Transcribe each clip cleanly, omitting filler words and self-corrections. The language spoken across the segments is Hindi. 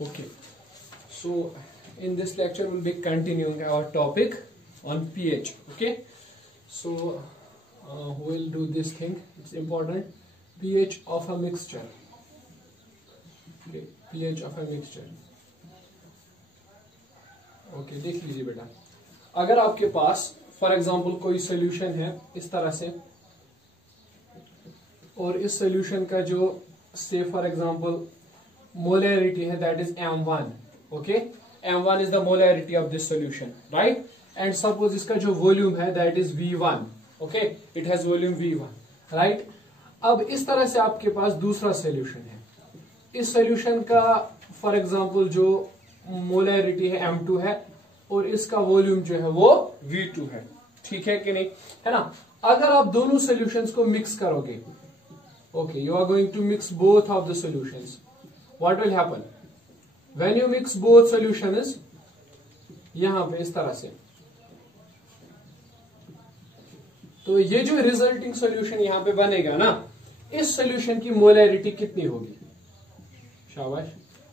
Okay, so in this lecture we'll be continuing our topic on pH. Okay, so we'll do this thing. It's important. pH of a mixture. Okay, pH of a mixture. Okay, देख लीजिए बेटा, अगर आपके पास फॉर एग्जांपल कोई सोल्यूशन है इस तरह से, और इस सोल्यूशन का जो से फॉर एग्जांपल मोलैरिटी है that is M1. Okay, M1 is the molarity of this solution, right. And suppose इसका जो वॉल्यूम है that is V1. Okay, it has volume V1, right. अब इस तरह से आपके पास दूसरा सोल्यूशन है. इस सोल्यूशन का फॉर एग्जांपल जो मोलैरिटी है M2 है और इसका वॉल्यूम जो है वो V2 है. ठीक है कि नहीं, है ना. अगर आप दोनों सोल्यूशंस को मिक्स करोगे, okay, you are going to mix both of the solutions. What will happen when you mix both solutions? यहां पे इस तरह से, तो ये जो रिजल्टिंग सॉल्यूशन यहां पे बनेगा ना, इस सॉल्यूशन की मोलैरिटी कितनी होगी, शाबाश,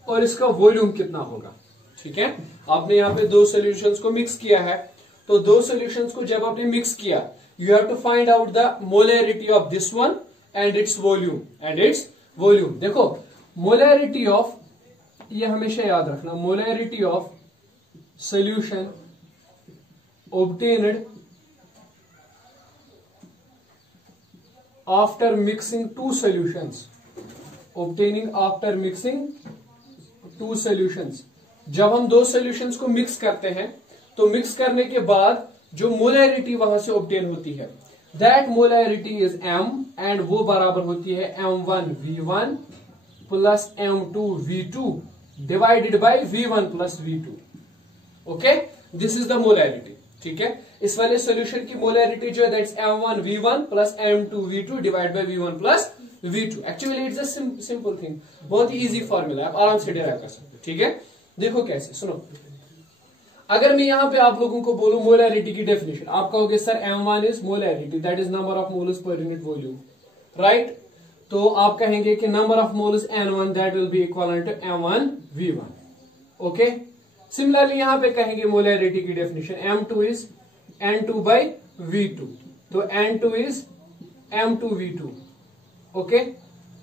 और इसका वॉल्यूम कितना होगा. ठीक है, आपने यहां पे दो सॉल्यूशंस को मिक्स किया है, तो दो सॉल्यूशंस को जब आपने मिक्स किया, you have to find out the molarity of this one and its volume. देखो, मोलैरिटी ऑफ, ये हमेशा याद रखना, molarity of solution obtained after mixing two solutions. Obtaining after mixing two solutions. जब हम दो सॉल्यूशंस को मिक्स करते हैं तो मिक्स करने के बाद जो मोलैरिटी वहां से ऑब्टेन होती है, that molarity is M, and वो बराबर होती है M1 V1 plus M2 V2 divided bye V1 plus V2. Okay, this is the molarity. ठीक है, इस वाले सॉल्यूशन की मोलैरिटी जो है that's M1 V1 plus M2 V2 divide by V1 plus V2. Actually it's a simple thing, बहुत ही इजी फॉर्मूला, आप आराम से डिराइव कर सकते हो. ठीक है, देखो कैसे, सुनो. अगर मैं यहां पे आप लोगों को बोलूं मोलैरिटी की डेफिनेशन, आप कहोगे sir M1 is molarity, that is number of moles per unit volume, right. तो आप कहेंगे कि number of moles N1 that will be equal to M1 V1. Okay, similarly यहां पे कहेंगे मोलैरिटी की definition, M2 is N2 by V2, तो N2 is M2 V2. Okay,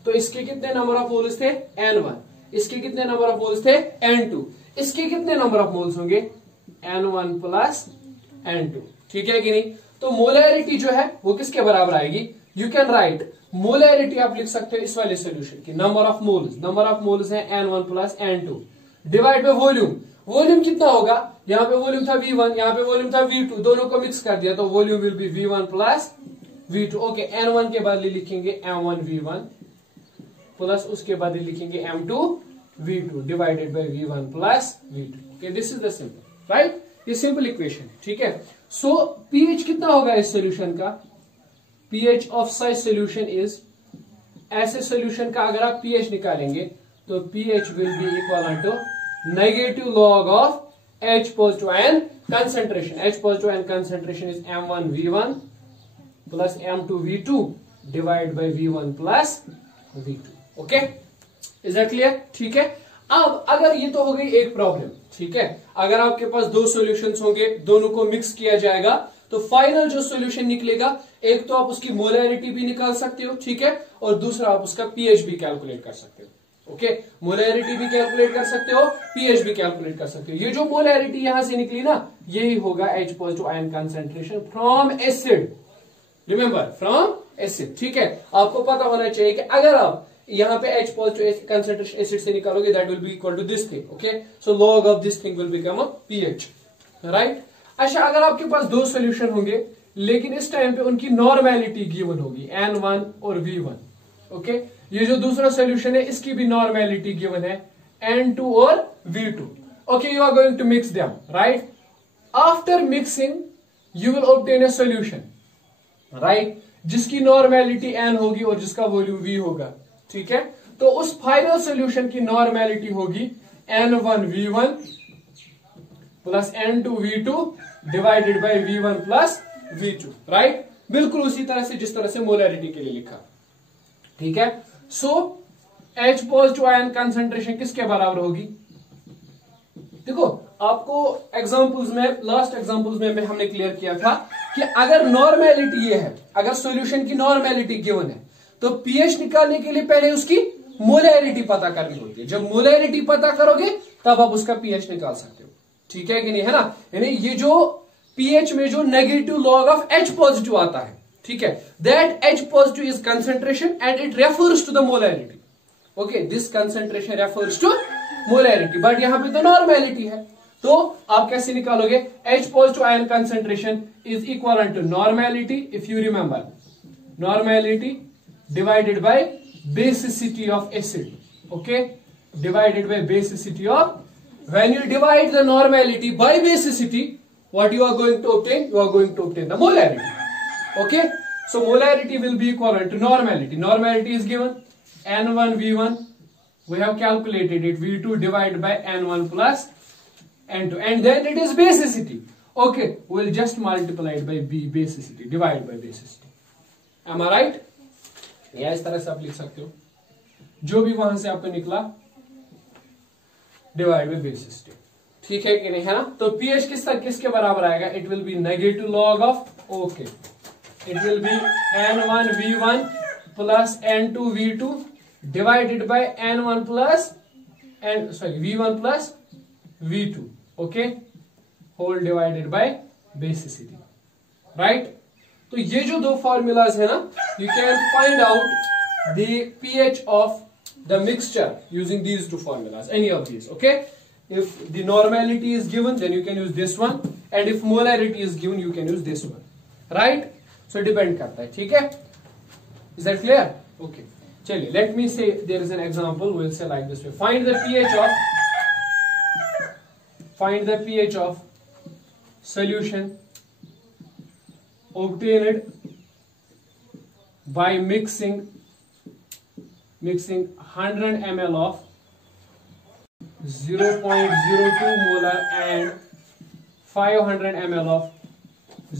तो इसके कितने नंबर ऑफ मोल्स थे, N1. इसके कितने नंबर ऑफ मोल्स थे, N2. इसके कितने नंबर ऑफ मोल्स होंगे, N1 प्लस N2. ठीक है कि नहीं. तो मोलैरिटी जो है वो किसके बराबर आएगी, यू कैन राइट मोलैरिटी, आप लिख सकते हो इस वाले सोल्यूशन की नंबर ऑफ मोल्स है N1 plus N2 divide by volume. Volume कितना होगा, यहाँ पे वॉल्यूम था V1, यहाँ पे वॉल्यूम था V2, दोनों को मिक्स कर दिया तो volume will be V1 plus V2. Okay, N1 के बाद लिखेंगे M1 V1 प्लस उसके बाद लिखेंगे M2 V2 divided bye V1 plus V2. Okay, this is the simple, right. ये सिंपल इक्वेशन. ठीक है, सो pH कितना होगा इस सोल्यूशन का, pH of such solution is, ऐसे सोल्यूशन का अगर आप pH निकालेंगे तो pH will be equal to negative log of H positive ion concentration. H positive ion concentration is M1 V1 plus M2 V2 divide by V1 plus V2. Okay, is that clear. ठीक है, अब अगर ये तो हो गई एक प्रॉब्लम. ठीक है, अगर आपके पास दो सॉल्यूशंस होंगे, दोनों को मिक्स किया जाएगा तो फाइनल जो सॉल्यूशन निकलेगा, एक तो आप उसकी मोलैरिटी भी निकाल सकते हो, ठीक है, और दूसरा आप उसका pH भी कैलकुलेट कर सकते हो. ओके, मोलैरिटी भी कैलकुलेट कर सकते हो, pH भी कैलकुलेट कर सकते हो. ये जो मोलैरिटी यहां से निकली ना, यही होगा H positive ion concentration from acid. Remember, from acid. ठीक है, आपको पता होना चाहिए कि अगर आप यहां पे H पॉजिटिव कंसेंट्रेशन एसिड से निकालोगे that will be equal to this thing. Okay, so log of this thing will become a pH, right. अच्छा, अगर आपके पास दो सॉल्यूशन होंगे लेकिन इस टाइम पे उनकी नॉर्मेलिटी गिवन होगी N1 और V1. ओके, ये जो दूसरा सॉल्यूशन है इसकी भी नॉर्मेलिटी गिवन है N2 और V2. Okay, you are going to mix them, right. After mixing you will obtain a solution, right, जिसकी नॉर्मेलिटी N होगी और जिसका वॉल्यूम V होगा. ठीक है, तो उस फाइनल सॉल्यूशन की नॉर्मेलिटी होगी N1 V1 plus N2 V2 divided bye V1 plus V2, right. बिल्कुल उसी तरह से जिस तरह से मोलैरिटी के लिए लिखा. ठीक है, सो H पॉजिटिव आयन कंसेंट्रेशन किसके बराबर होगी, देखो आपको एग्जांपल्स में, लास्ट एग्जांपल्स में हमने क्लियर किया था कि अगर नॉर्मेलिटी ये है, अगर सॉल्यूशन की नॉर्मेलिटी गिवन है, तो पीएच निकालने के लिए पहले उसकी मोलैरिटी पता करनी होती है। जब मोलैरिटी पता करोगे तब आप उसका पीएच निकाल सकते हो, ठीक है कि नहीं, है ना। यानी ये जो पीएच में जो negative log of H positive आता है, ठीक है, that H positive is concentration and it refers to the molarity. Okay, this concentration refers to molarity, but यहां पे तो नॉर्मेलिटी है, तो आप कैसे निकालोगे? H positive ion concentration is equal to normality, if you remember, normality divided by basicity of acid. Okay, divided by basicity of, when you divide the normality by basicity, what you are going to obtain? You are going to obtain the molarity. Okay, so molarity will be equivalent to normality. Normality is given N1 V1, we have calculated it, V2 divided by N1 plus N2, and then it is basicity. Okay, we will just multiply it by basicity, divide by basicity. Am I right? या इस तरह से आप लिख सकते हो, जो भी वहां से आपको निकला डिवाइड बाय बेसिसिटी, ठीक है कि नहीं, है ना। तो पीएच किसके बराबर आएगा? It will be negative log of, okay, it will be N1 V1 plus N2 V2 divided by N1 plus V1 plus V2, okay, whole divided by basicity, right. तो ये जो दो फॉर्मूलाज है ना, you can find out the pH of the mixture using these two formulas, any of these, okay. If the normality is given then you can use this one, and if molarity is given you can use this one, right. So depend करता है, ठीक है। Is that clear? ओके, चलिए, let me say there is an example, will say like this way, find the pH of solution obtained by mixing 100 ml of 0.02 molar and 500 ml of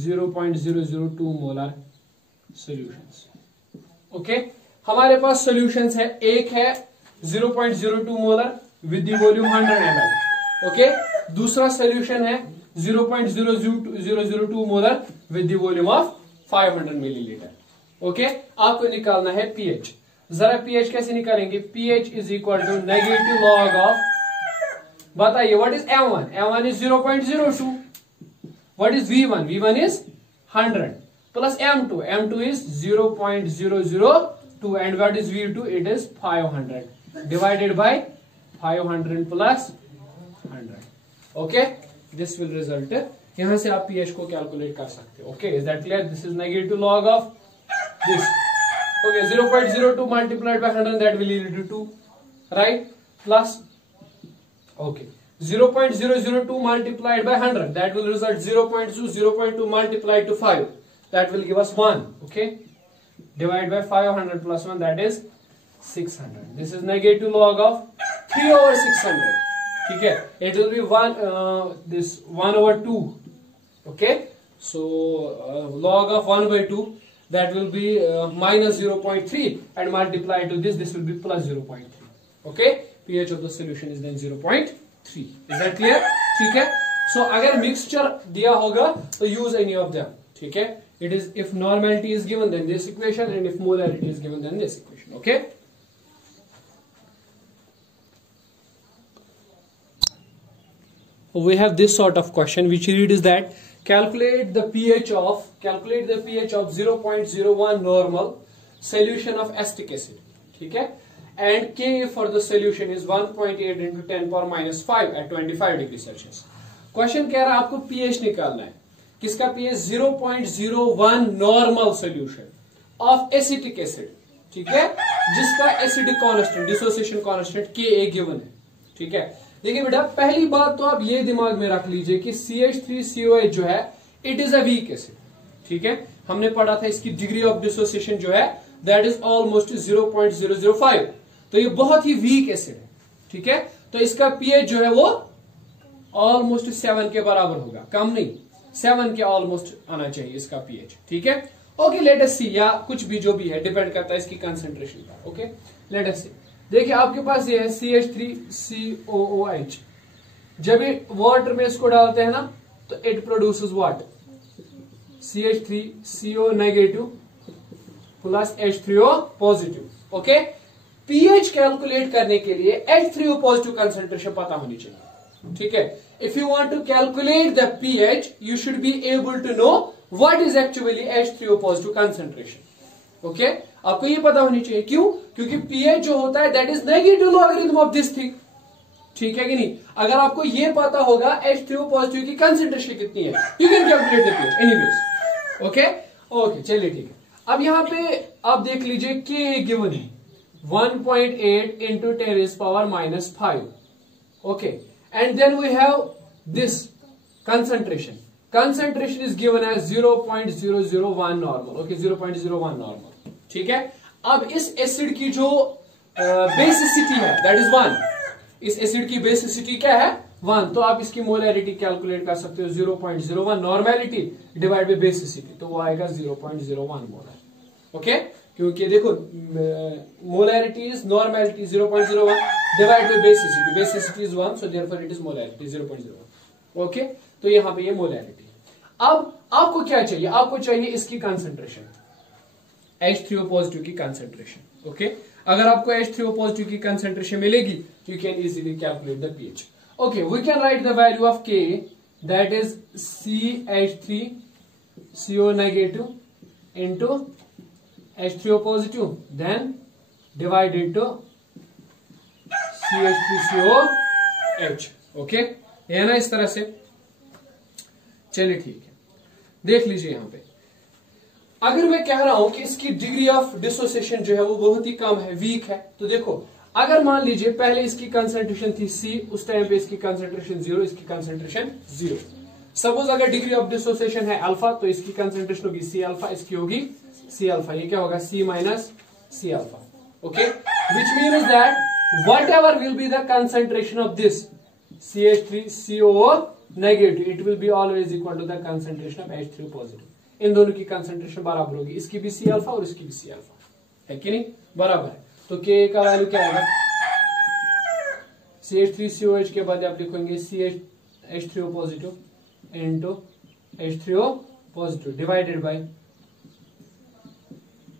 0.002 molar solutions. Okay, हमारे पास सॉल्यूशंस है, एक है 0.02 molar with the volume 100 ml, okay, दूसरा सॉल्यूशन है 0.002 molar with the volume of 500 millilitre, okay. आपको निकालना है पीएच। जरा पीएच कैसे निकालेंगे? PH is equal to negative log of, बताइए what is M1? M1 is 0.02, what is V1? V1 is 100 plus M2. M2 is 0.002 and what is V2? It is 500 divided by 500 plus 100. Okay, this will result. यहां से आप pH को कैलकुलेट कर सकते हो. Okay, is that clear? This is negative log of this. Okay, 0.02 multiplied by 100, that will lead to 2, right? Plus, okay, 0.002 multiplied by 100, that will result 0.2 multiplied to 5. That will give us 1, okay, divide by 500 plus 1, that is 600. This is negative log of 3 over 600, ठीक है. It will be 1 over 2, okay. So log of 1 by 2, that will be minus 0.3 and multiply to this will be plus 0.3, okay. pH of the solution is then 0.3. Is that clear? ठीक है. So अगर mixture दिया होगा तो use any of them, ठीक है. It is if normality is given then this equation, and if molarity is given then this equation, okay. We have this sort of question which reads that calculate the pH of 0.01 normal solution of acetic acid, ठीक है, and Ka for the solution is 1.8 into 10 power minus 5 at 25 degree Celsius. Question कह रहा है आपको pH निकालना है. किसका pH? 0.01 normal solution of acetic acid, ठीक है, जिसका acidic constant, dissociation constant Ka given है, ठीक है. देखिए बेटा, पहली बात तो आप ये दिमाग में रख लीजिए कि CH3COH जो है it is a weak acid, ठीक है. हमने पढ़ा था इसकी डिग्री ऑफ डिसोसिएशन जो है दैट इज ऑलमोस्ट 0.005, तो ये बहुत ही वीक एसिड है, ठीक है. तो इसका pH जो है वो ऑलमोस्ट 7 के बराबर होगा, कम नहीं, 7 के ऑलमोस्ट आना चाहिए इसका pH, ठीक है. ओके, लेट अस सी, या कुछ भी जो भी है डिपेंड करता है इसकी कंसेंट्रेशन पर. ओके, लेट अस सी. देखिए आपके पास ये है CH3COOH, जब ये वाटर में इसको डालते हैं ना तो it produces what, CH3CO negative plus H3O positive. Okay, pH calculate करने के लिए H3O पॉजिटिव कंसेंट्रेशन पता होनी चाहिए, ठीक है। If you want to calculate the pH you should be able to know what is actually H3O positive concentration. Okay, आपको ये पता होनी चाहिए, क्यों? क्योंकि पीएच जो होता है that is negative logarithm of this thing, ठीक है कि नहीं। अगर आपको ये पता होगा H3O पॉजिटिव की कंसेंट्रेशन कितनी है, you can calculate the pH anyways. Okay okay, चलिए ठीक है। अब यहां पे आप देख लीजिए K गिवन है 1.8 into 10 raised power minus 5. Okay, and then we have this concentration. Concentration is given as 0.001 normal. Okay, 0.01 normal. ठीक है। अब इस एसिड की जो बेसिसिटी है दैट इज 1। इस एसिड की बेसिसिटी क्या है? 1। तो आप इसकी मोलैरिटी कैलकुलेट कर सकते हो 0.01 नॉर्मेलिटी डिवाइड बाय बेसिसिटी, तो वो आएगा 0.01 मोलर। ओके, क्योंकि देखो molarity is normality 0.01 divide by basicity, basicity is 1 so therefore it is molarity 0.01। Okay, तो यहां पे ये मोलैरिटी है। अब आपको क्या चाहिए? आपको चाहिए इसकी कंसेंट्रेशन, H3O पॉजिटिव की कंसेंट्रेशन। ओके, अगर आपको H3O पॉजिटिव की कंसेंट्रेशन मिलेगी you can easily calculate the pH. Okay, we can write the value of K that is CH3CO negative into H3O positive then divided to CH3COH। Okay, है ना इस तरह से। चलिए ठीक है, देख लीजिए यहां पे अगर मैं कह रहा हूं कि इसकी डिग्री ऑफ डिसोसिएशन जो है वो बहुत ही कम है, वीक है, तो देखो अगर मान लीजिए पहले इसकी कंसेंट्रेशन थी C, उस टाइम पे इसकी कंसेंट्रेशन 0, इसकी कंसेंट्रेशन 0। सपोज अगर डिग्री ऑफ डिसोसिएशन है अल्फा तो इसकी कंसेंट्रेशन होगी C अल्फा, इसकी होगी C अल्फा। ये क्या होगा? C minus C alpha. Okay, which means that whatever will be the concentration of this CH3CO negative it will be always equal to the concentration of H3O positive. इन दोनों की कंसेंट्रेशन बराबर होगी, इसकी भी C अल्फा और इसकी भी C अल्फा, है कि नहीं? बराबर है। तो K का वैल्यू क्या आएगा? CH3COH के बाद आप लिखेंगे H3O positive into H3O positive divided by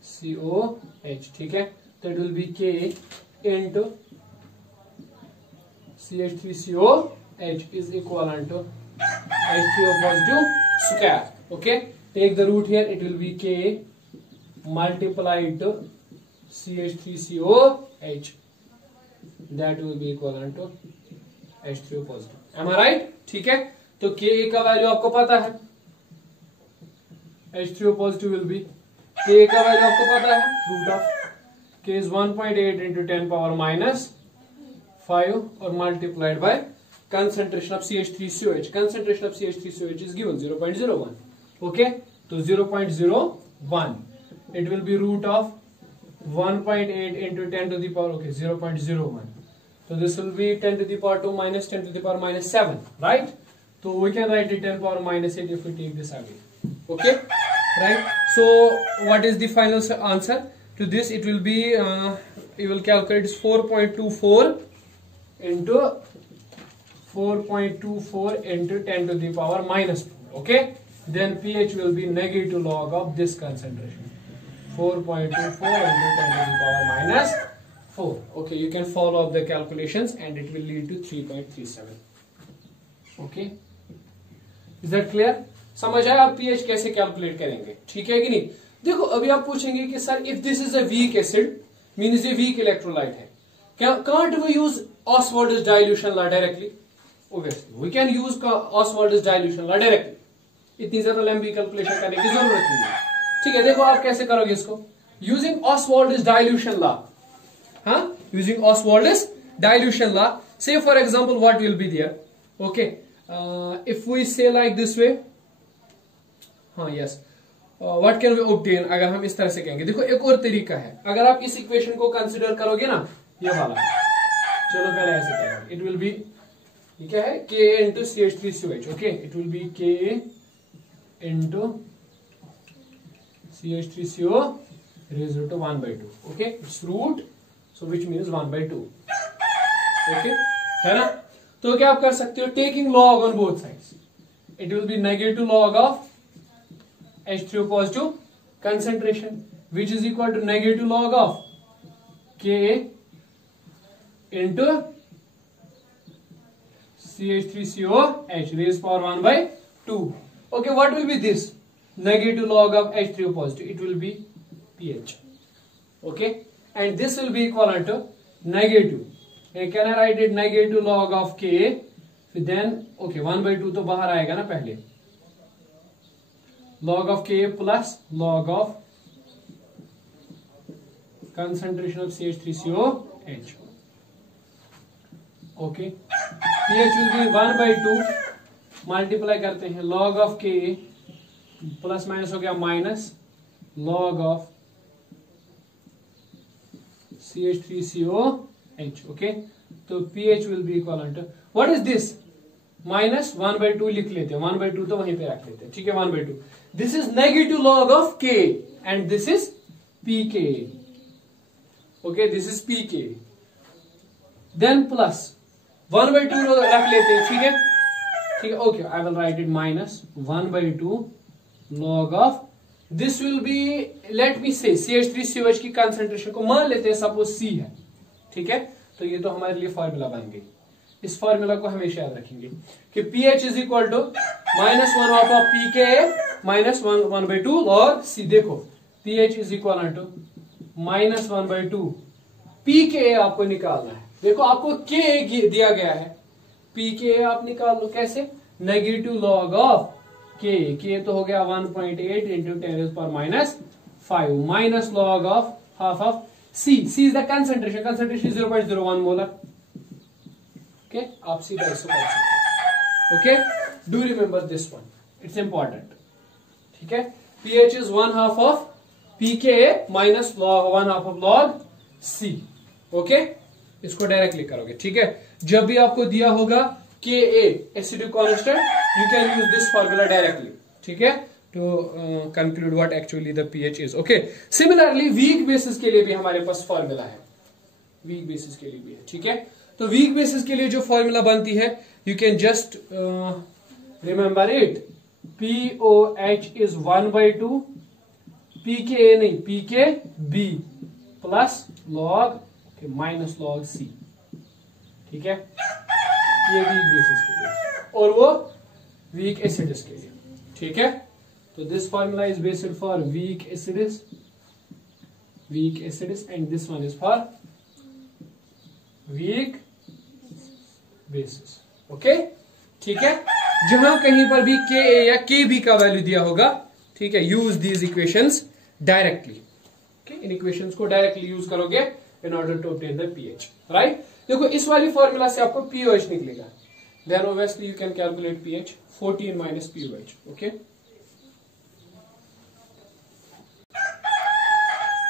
COH, ठीक है। तो it will be K into CH3COH is equal to H3O positive square. Okay, take the root here, it will be K multiplied to CH3COH that will be equal to H3O positive. Am I right? ठीक है, तो K का वैल्यू आपको पता है, H3O positive will be, K का वैल्यू आपको पता है, root of K is 1.8 into 10 power minus 5 और multiplied by concentration of CH3COH। Concentration of CH3COH is given 0.01। Okay, तो 0.01 it will be root of 1.8 into 10 to the power, okay 0.01, तो this will be 10 to the power 2 minus 10 to the power minus 7, right? तो we can write it 10 power minus 8 if we take this away. Okay, right? So what is the final answer to this? It will be you will calculate is 4.24 into 10 to the power minus 4. Okay, then pH will be negative log of this concentration, 4.24 into 10 to the power minus 4. Okay, you can follow up the calculations and it will lead to 3.37. Okay, is that clear? समझ आया आप पीएच कैसे कैलकुलेट करेंगे, ठीक है कि नहीं? देखो अभी आप पूछेंगे कि sir if this is a weak acid means ये वीक इलेक्ट्रोलाइट है, can't we use Oswald's dilution law directly? Obviously we can use Oswald's dilution law directly, इतनी ज्यादा लंबी कैलकुलेशन करने की जरूरत नहीं है, ठीक है। देखो आप कैसे करोगे इसको, यूजिंग Oswald's dilution law, हाँ, using Oswald's dilution law, say for example what will be there, okay, if we say like this way, हाँ yes, what can we obtain, अगर हम इस तरह से कहेंगे, देखो एक और तरीका है, अगर आप इस इक्वेशन को कंसिडर करोगे ना, ये वाला, चलो पहले ऐसे करेंगे, इट विल बी, ये क्या है, K into CH3COH, okay, it will be K into CH3CO raised to 1/2, okay, it's root, so which means 1/2, okay, है ना? तो क्या आप कर सकते हो, taking log on both sides, it will be negative log of H3O positive concentration which is equal to negative log of Ka into CH3COH raised power 1 by 2. Okay, what will be this? Negative log of H3O positive. It will be pH. Okay, and this will be equivalent to negative. Can I write it negative log of Ka? Then okay, 1 by 2 तो बाहर आएगा ना पहले. Log of Ka plus log of concentration of CH3COH. Okay, pH will be 1 by 2 multiply करते हैं log of Ka plus minus हो गया minus log of CH3COH. Okay, तो pH will be equal to what is this? Minus 1 by 2 लिख लेते हैं, 1 by 2 तो वहीं पे रख लेते हैं, ठीक है, 1 by 2. This is negative log of K and this is pK. Okay, this is pK. Then plus 1 by 2 रख लेते हैं, ठीक है, ठीक है. Okay, I will write it minus 1 by 2 log of this will be, let me say CH3COH की कंसेंट्रेशन को मान लेते हैं सपोज C है, ठीक है. तो ये तो हमारे लिए फॉर्मूला बन गई. इस फॉर्मूला को हमेशा याद रखेंगे कि pH is equal to minus 1 of pK minus 1 by 2 log C. देखो pH is equal to minus 1 by 2 pK आपको निकालना है. देखो आपको K दिया गया है, pK आप निकाल लो. कैसे? नेगेटिव लॉग ऑफ K तो हो गया 1.8 into 10⁻⁵ minus log of half of C is the concentration, concentration 0.01 molar. Okay, आप सीधा इसको कर सकते हो. Okay, do remember this one, it's important. ठीक है, pH is 1/2 of pK minus 1/2 of log C. Okay, इसको डायरेक्टली करोगे. ठीक है, जब भी आपको दिया होगा Ka acidic constant, you can use this formula directly. ठीक है, to conclude what actually the pH is. Okay, similarly weak bases के लिए भी हमारे पास फॉर्मूला है, वीक बेसिस के लिए भी है. ठीक है, तो वीक बेसिस के लिए जो फॉर्मूला बनती है, you can just remember it. POH is 1/2 pKa नहीं pKb plus log minus log C. ठीक है, ये वीक बेसिस के लिए और वो वीक एसिड्स के लिए. ठीक है, तो this formula is based for weak acids and this one is for weak bases. Okay, ठीक है, जहां कहीं पर भी Ka या Kb का वैल्यू दिया होगा, ठीक है, यूज दीज इक्वेशंस डायरेक्टली. इन इक्वेशंस को डायरेक्टली यूज करोगे in order to obtain the pH. Right, देखो इस वाली फॉर्मूला से आपको POH निकलेगा. Then obviously you can calculate pH 14 minus POH. Okay,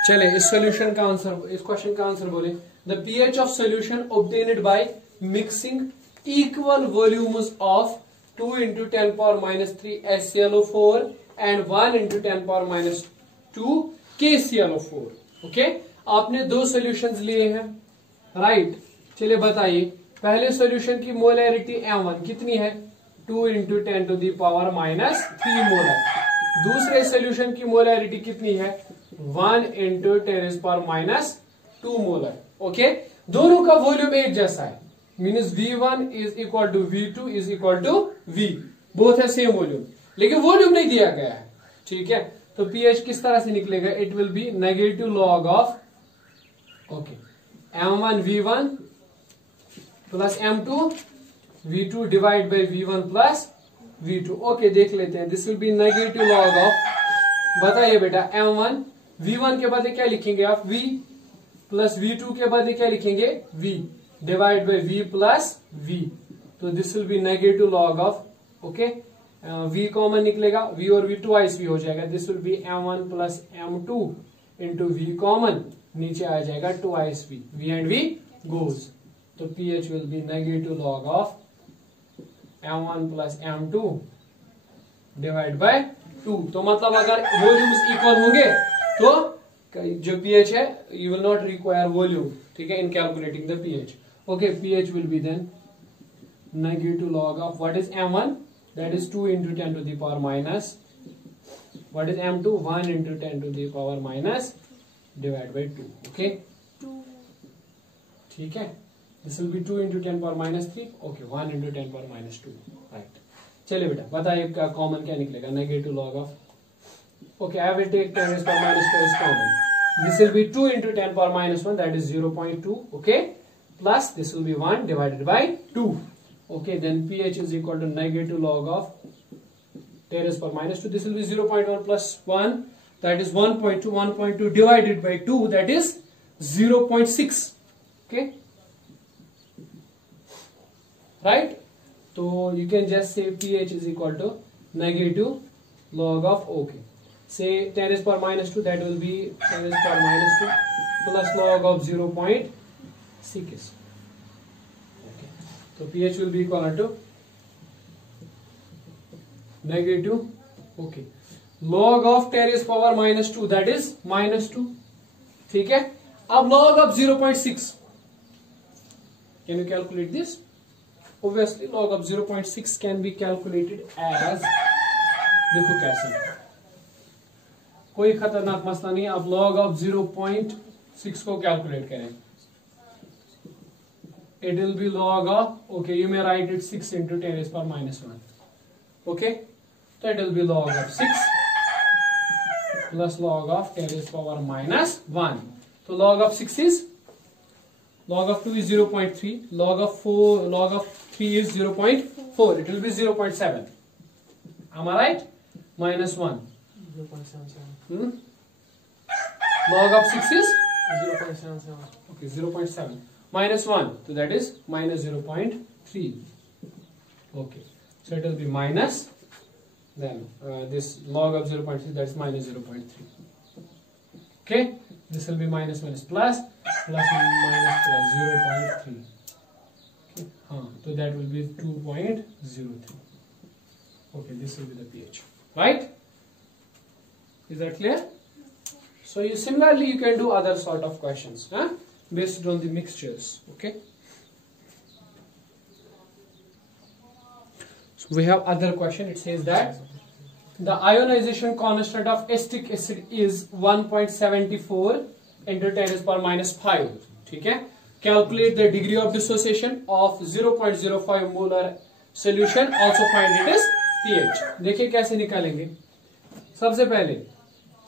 चले इस सॉल्यूशन का आंसर, इस क्वेश्चन का आंसर बोले. The pH of solution obtained by mixing equal volumes of 2 into 10⁻³ HClO4 and 1 into 10⁻² KClO4. Okay, आपने दो सॉल्यूशंस लिए हैं. राइट, चलिए बताइए, पहले सॉल्यूशन की मोलैरिटी M1 कितनी है? 2 into 10⁻³ मोलर. दूसरे सॉल्यूशन की मोलैरिटी कितनी है? 1 into 10⁻² मोलर. ओके, दोनों का वॉल्यूम एक जैसा है, means V1 is equal to V2 is equal to V. Both है सेम वॉल्यूम, लेकिन वॉल्यूम नहीं दिया गया है. ठीक है, तो pH किस तरह से निकलेगा? It will be negative log of M1 V1 plus M2 V2 divide by V1 plus V2. Okay, देख लेते हैं. This will be negative log of, बताइए बेटा, M1 V1 के बदले क्या लिखेंगे आप? V प्लस V2 के बदले क्या लिखेंगे? V divide by V plus V. तो this will be negative log of. Okay, V common निकलेगा, V और V ट्वाइस V हो जाएगा. This will B M1 plus M2 into V common, नीचे आ जाएगा twice V. V and V goes. तो pH will be negative log of M1 plus M2 divide by 2. तो मतलब अगर वॉल्यूम्स इक्वल होंगे तो जो pH है, you will not require volume. ठीक है, in calculating the pH. Okay, pH will be then negative log of what is m1, that is 2 into 10 to the power minus, what is m2, 1 into 10 to the power minus divided by 2. Okay, ठीक है, this will be 2 into 10 power minus 3. Okay, 1 into 10 power minus 2. Right. चलिए बेटा बताइए क्या कॉमन क्या निकलेगा, negative log of, okay, I will take 10 raised power minus 2 as common. This will be 2 into 10 power minus 1, that is 0.2. Okay, plus this will be 1 divided by 2. Okay, then pH is equal to negative log of 10 raised power minus 2. This will be 0.1 plus 1, that is 1.2. 1.2 divided by 2, that is 0.6. Okay, right? So you can just say pH is equal to negative log of, okay, say 10 raised power minus 2, that will be 10 raised power minus 2 plus log of 0.6. Okay, so pH will be equal to negative, okay, log of 10 raised power minus 2, that is minus 2. ठीक है, अब log of 0.6, can you calculate this? Obviously log of 0.6 can be calculated as, देखो कैसे, कोई खतरनाक मसला नहीं. अब log of 0.6 को कैलकुलेट करें, it will be log of, okay, you may write it 6 into 10 raised power minus 1. Okay, so it will be log of 6 plus log of 10 raised power minus 1. So log of 6 is, log of 2 is 0.3, log of 3 is 0.4, it will be 0.7. Am I right? Minus 1. 0.77. Log of 6 is 0.77. Okay, 0.7. Minus 1, so that is minus 0.3. Okay, so it will be minus, then this log of 0.6, that is minus 0.3. Okay, this will be minus minus plus, plus minus plus 0.3. Okay, so that will be 2.03. Okay, this will be the pH, right? Is that clear? So you similarly you can do other sort of questions, based on the mixtures. Okay. So we have other question. It says that the ionization constant of acetic acid is 1.74 into 10 raised power minus 5. ठीक है. Calculate the degree of dissociation of 0.05 molar solution. Also find it as pH. देखिए कैसे निकालेंगे. सबसे पहले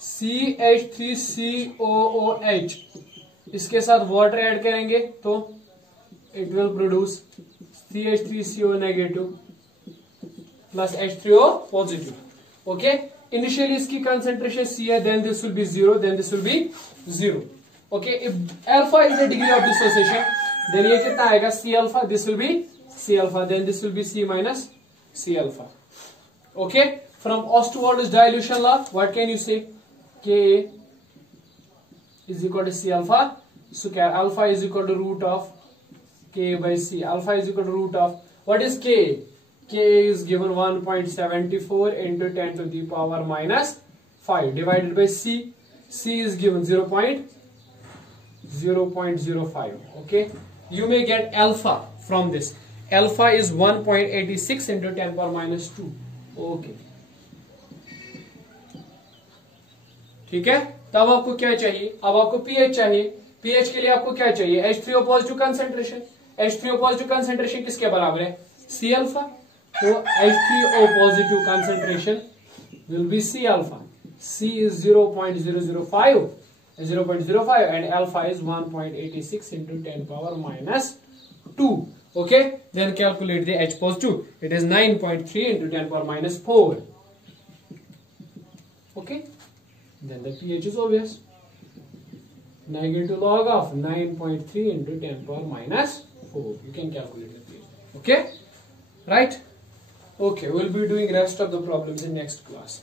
CH3COOH, इसके साथ वाटर ऐड करेंगे तो it will produce CH3CO negative plus H3O positive. Okay, initially इसकी कंसेंट्रेशन C है, then this will be 0, then this will be 0. Okay, if alpha is the degree of dissociation, then ये कितना आएगा C alpha, this will be C alpha, then this will be C minus C alpha. Okay, from Ostwald's dilution law, what can you say? K is equal to C alpha square. Alpha is equal to root of K by C. Alpha is equal to root of, what is K? K is given 1.74 into 10 to the power minus 5 divided by C. C is given 0.05. Okay, you may get alpha from this. Alpha is 1.86 into 10 power minus 2. Okay, ठीक है. तब आपको क्या चाहिए? अब आपको pH चाहिए. pH के लिए आपको क्या चाहिए? H3O positive concentration. H3O positive concentration किसके बराबर है? C alpha. तो H3O positive concentration will be C alpha. C is 0.005 and alpha is 1.86 into 10 power minus 2. Okay, then calculate the H positive. It is 9.3 into 10 power minus 4. Okay, then the pH is obvious. Negative log of 9.3 into 10 power minus 4. You can calculate the pH. Okay, right? Okay, we'll be doing rest of the problems in next class.